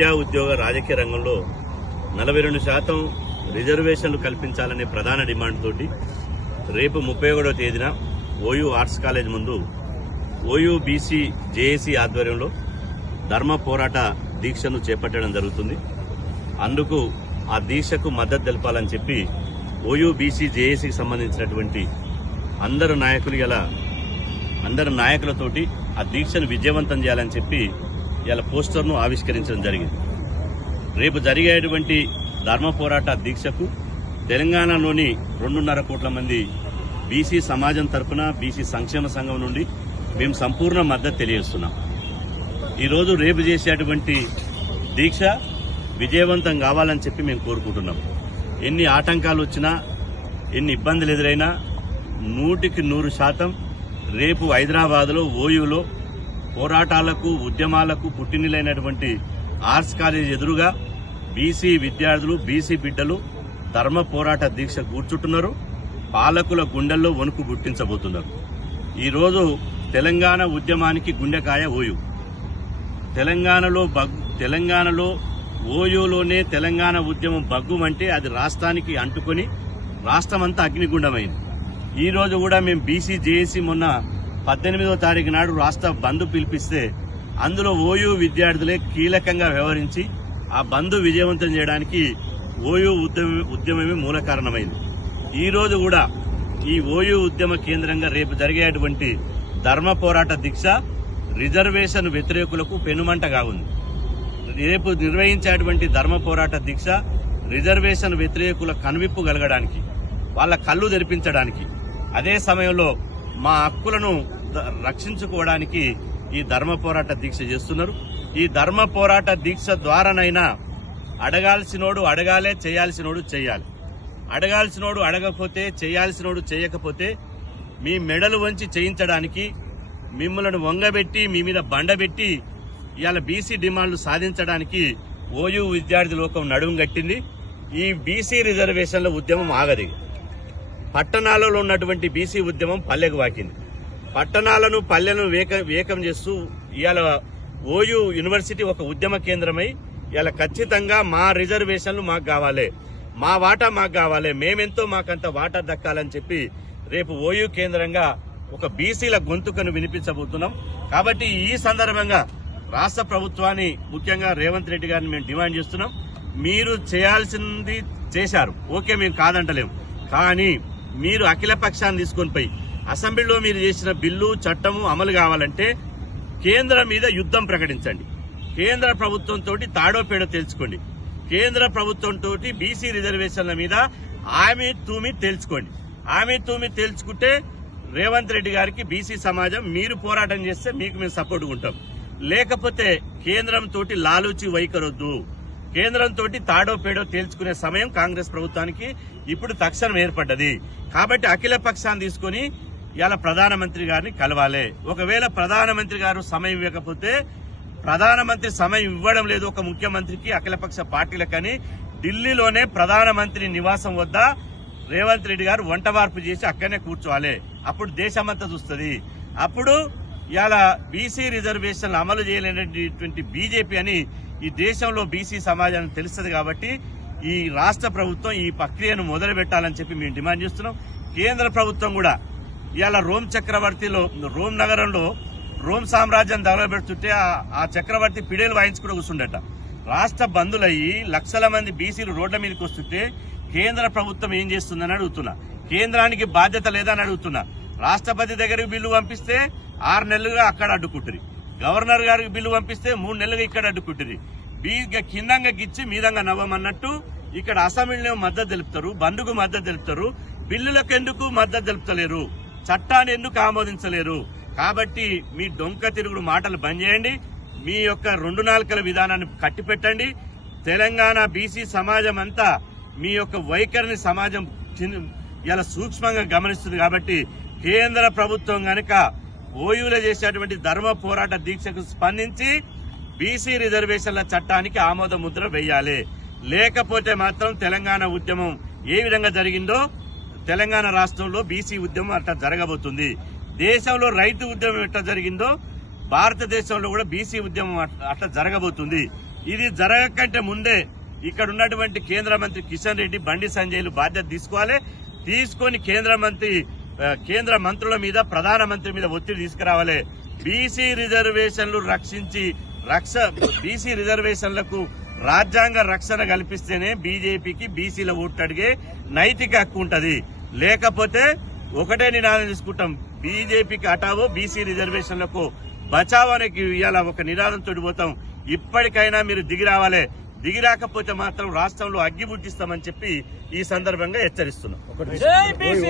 విద్యా ఉద్యోగ రాజకీయ రంగంలో 42% రిజర్వేషన్లు కల్పించాలనే ప్రధాన డిమాండ్ తోటి రేపు 31వ తేదీన ఓయూ ఆర్ట్స్ కాలేజ్ ముందు ఓయూ బీసీ జేఏసీ ఆధ్వర్యంలో ధర్మ పోరాట దీక్షను చేపట్టడం జరుగుతుంది. అందుకు ఆ దీక్షకు మద్దతు తెలపాలని చెప్పి ఓయూ బీసీ జేఏసీకి సంబంధించినటువంటి అందరు నాయకులతోటి ఆ దీక్షను విజయవంతం చేయాలని చెప్పి ఇలా పోస్టర్ను ఆవిష్కరించడం జరిగింది. రేపు జరిగేటువంటి ధర్మ పోరాట దీక్షకు తెలంగాణలోని 2.5 కోట్ల మంది బీసీ సమాజం తరఫున బీసీ సంక్షేమ సంఘం నుండి మేము సంపూర్ణ మద్దతు తెలియజేస్తున్నాం. ఈరోజు రేపు చేసేటువంటి దీక్ష విజయవంతం కావాలని చెప్పి మేము కోరుకుంటున్నాం. ఎన్ని ఆటంకాలు వచ్చినా, ఎన్ని ఇబ్బందులు ఎదురైనా 100% రేపు హైదరాబాద్లో ఓయూలో పోరాటాలకు ఉద్యమాలకు పుట్టినిలైనటువంటి ఆర్ట్స్ కాలేజ్ ఎదురుగా బీసీ విద్యార్థులు బీసీ బిడ్డలు ధర్మ పోరాట దీక్ష కూర్చుంటున్నారు. పాలకుల గుండెల్లో వణుకు గుర్తించబోతున్నారు. ఈరోజు తెలంగాణ ఉద్యమానికి గుండెకాయ ఓయూ. తెలంగాణలో ఓయూలోనే తెలంగాణ ఉద్యమం బగ్గుమంటే అది రాష్ట్రానికి అంటుకొని రాష్ట్రమంతా అగ్నిగుండమైంది. ఈ రోజు కూడా మేము బీసీ జేఏసీ మొన్న 18వ తారీఖు నాడు రాష్ట్ర బంద్ పిలిపిస్తే అందులో ఓయూ విద్యార్థులే కీలకంగా వ్యవహరించి ఆ బంద్ విజయవంతం చేయడానికి ఓయూ ఉద్యమమే మూల కారణమైంది. ఈ రోజు కూడా ఈ ఓయూ ఉద్యమ కేంద్రంగా రేపు జరిగేటువంటి ధర్మ పోరాట దీక్ష రిజర్వేషన్ వ్యతిరేకులకు పెనుమంటగా ఉంది. రేపు నిర్వహించేటువంటి ధర్మ పోరాట దీక్ష రిజర్వేషన్ వ్యతిరేకుల కనువిప్పు కలగడానికి, వాళ్ళ కళ్ళు తెరిపించడానికి, అదే సమయంలో మా హక్కులను రక్షించుకోవడానికి ఈ ధర్మ పోరాట దీక్ష చేస్తున్నారు. ఈ ధర్మ పోరాట దీక్ష ద్వారానైనా అడగాల్సినోడు అడగాలే, చేయాల్సినోడు చేయాలి. అడగాల్సినోడు అడగకపోతే, చేయాల్సినోడు చేయకపోతే మీ మెడలు వంచి చేయించడానికి, మిమ్మల్ని వంగబెట్టి మీ మీద బండబెట్టి ఇవాళ బీసీ డిమాండ్లు సాధించడానికి ఓయూ విద్యార్థి లోకం నడుము గట్టింది. ఈ బీసీ రిజర్వేషన్ల ఉద్యమం ఆగది. పట్టణాలలో ఉన్నటువంటి బీసీ ఉద్యమం పల్లెకు వాకింది. పట్టణాలను పల్లెలను వేకం చేస్తూ ఇవాళ ఓయూ యూనివర్సిటీ ఒక ఉద్యమ కేంద్రమై ఇవాళ ఖచ్చితంగా మా రిజర్వేషన్లు మాకు కావాలి, మా వాటా మాకు కావాలి, మేమెంతో మాకంత వాటా దక్కాలని చెప్పి రేపు ఓయూ కేంద్రంగా ఒక బీసీల గొంతుకను వినిపించబోతున్నాం. కాబట్టి ఈ సందర్భంగా రాష్ట్ర ప్రభుత్వాన్ని, ముఖ్యంగా రేవంత్ రెడ్డి గారిని మేము డిమాండ్ చేస్తున్నాం. మీరు చేయాల్సింది చేశారు, ఓకే, మేము కాదంటలేము. కానీ మీరు అఖిల పక్షాన్ని తీసుకొని పోయి అసెంబ్లీలో మీరు చేసిన బిల్లు చట్టము అమలు కావాలంటే కేంద్రం మీద యుద్ధం ప్రకటించండి. కేంద్ర ప్రభుత్వంతో తాడో పేడో తెలుసుకోండి. కేంద్ర ప్రభుత్వంతో బీసీ రిజర్వేషన్ల మీద ఆమె తూమి తేల్చుకోండి. ఆమె తూమి తేల్చుకుంటే రేవంత్ రెడ్డి గారికి బీసీ సమాజం మీరు పోరాటం చేస్తే మీకు మేము సపోర్ట్ ఉంటాం. లేకపోతే కేంద్రంతో లాలూచి వైఖరొద్దు. కేంద్రంతో తాడో పేడో తేల్చుకునే సమయం కాంగ్రెస్ ప్రభుత్వానికి ఇప్పుడు తక్షణం ఏర్పడ్డది. కాబట్టి అఖిల పక్షాన్ని తీసుకుని ఇలా ప్రధానమంత్రి గారిని కలవాలి. ఒకవేళ ప్రధానమంత్రి గారు సమయం ఇవ్వకపోతే, ప్రధానమంత్రి సమయం ఇవ్వడం లేదు ఒక ముఖ్యమంత్రికి, అఖిలపక్ష పార్టీలకని ఢిల్లీలోనే ప్రధానమంత్రి నివాసం వద్ద రేవంత్ రెడ్డి గారు వంటవార్పు చేసి అక్కడనే కూర్చోవాలి. అప్పుడు దేశమంతా చూస్తుంది. అప్పుడు ఇలా బీసీ రిజర్వేషన్లు అమలు చేయలేనటువంటి బీజేపీ అని ఈ దేశంలో బీసీ సమాజానికి తెలుస్తుంది. కాబట్టి ఈ రాష్ట్ర ప్రభుత్వం ఈ ప్రక్రియను మొదలు పెట్టాలని చెప్పి మేము డిమాండ్ చేస్తున్నాం. కేంద్ర ప్రభుత్వం కూడా ఇవాళ రోమ్ నగరంలో రోమ్ సామ్రాజ్యం తగలబెడుతుంటే ఆ చక్రవర్తి పిడేలు వాయించుకుంటూ కూర్చుండట. రాష్ట్ర బంధులయ్యి లక్షల మంది బీసీలు రోడ్ల మీదకి వస్తుంటే కేంద్ర ప్రభుత్వం ఏం చేస్తుందని అడుగుతున్నా. కేంద్రానికి బాధ్యత లేదని అడుగుతున్నా. రాష్ట్రపతి దగ్గరికి బిల్లు పంపిస్తే 6 నెలలుగా అక్కడ అడ్డుకుంటుంది. గవర్నర్ గారికి బిల్లు పంపిస్తే 3 నెలలుగా ఇక్కడ అడ్డుకుంటుంది. కిందంగా గిచ్చి మీదంగా నవ్వమన్నట్టు ఇక్కడ అసెంబ్లీలో మద్దతు తెలుపుతారు, బంద్కు మద్దతు తెలుపుతారు, బిల్లులకు ఎందుకు మద్దతు తెలుపుతలేరు, చట్టాన్ని ఎందుకు ఆమోదించలేరు. కాబట్టి మీ డొంక తిరుగుడు మాటలు బంద్ చేయండి. మీ యొక్క 2 నాలుకల విధానాన్ని కట్టిపెట్టండి. తెలంగాణ బీసీ సమాజం అంతా మీ యొక్క వైఖరిని సమాజం ఇలా సూక్ష్మంగా గమనిస్తుంది. కాబట్టి కేంద్ర ప్రభుత్వం గనక ఓయూలో చేసేటువంటి ధర్మ పోరాట దీక్షకు స్పందించి బీసీ రిజర్వేషన్ల చట్టానికి ఆమోద ముద్ర వేయాలి. లేకపోతే మాత్రం తెలంగాణ ఉద్యమం ఏ విధంగా జరిగిందో తెలంగాణ రాష్ట్రంలో బీసీ ఉద్యమం అట్లా జరగబోతుంది. దేశంలో రైతు ఉద్యమం ఎట్లా జరిగిందో భారతదేశంలో కూడా బీసీ ఉద్యమం అట్లా జరగబోతుంది. ఇది జరగకంటే ముందే ఇక్కడ ఉన్నటువంటి కేంద్ర మంత్రి కిషన్ రెడ్డి, బండి సంజయ్లు బాధ్యత తీసుకోవాలి. తీసుకొని కేంద్ర మంత్రుల మీద, ప్రధానమంత్రి మీద ఒత్తిడి తీసుకురావాలి. బీసీ రిజర్వేషన్లు బీసీ రిజర్వేషన్లకు రాజ్యాంగ రక్షణ కల్పిస్తేనే బీజేపీకి బీసీల ఓట్లు అడిగే నైతిక హక్కు ఉంటది. లేకపోతే ఒకటే నినాదం తీసుకుంటాం, బీజేపీకి హటావో, బీసీ రిజర్వేషన్లకు బచావో అనే ఇవాళ ఒక నినాదం తోడిపోతాం. ఇప్పటికైనా మీరు దిగి రావాలి. దిగి రాకపోతే మాత్రం రాష్ట్రంలో అగ్గి పుట్టిస్తామని చెప్పి ఈ సందర్భంగా హెచ్చరిస్తున్నాం.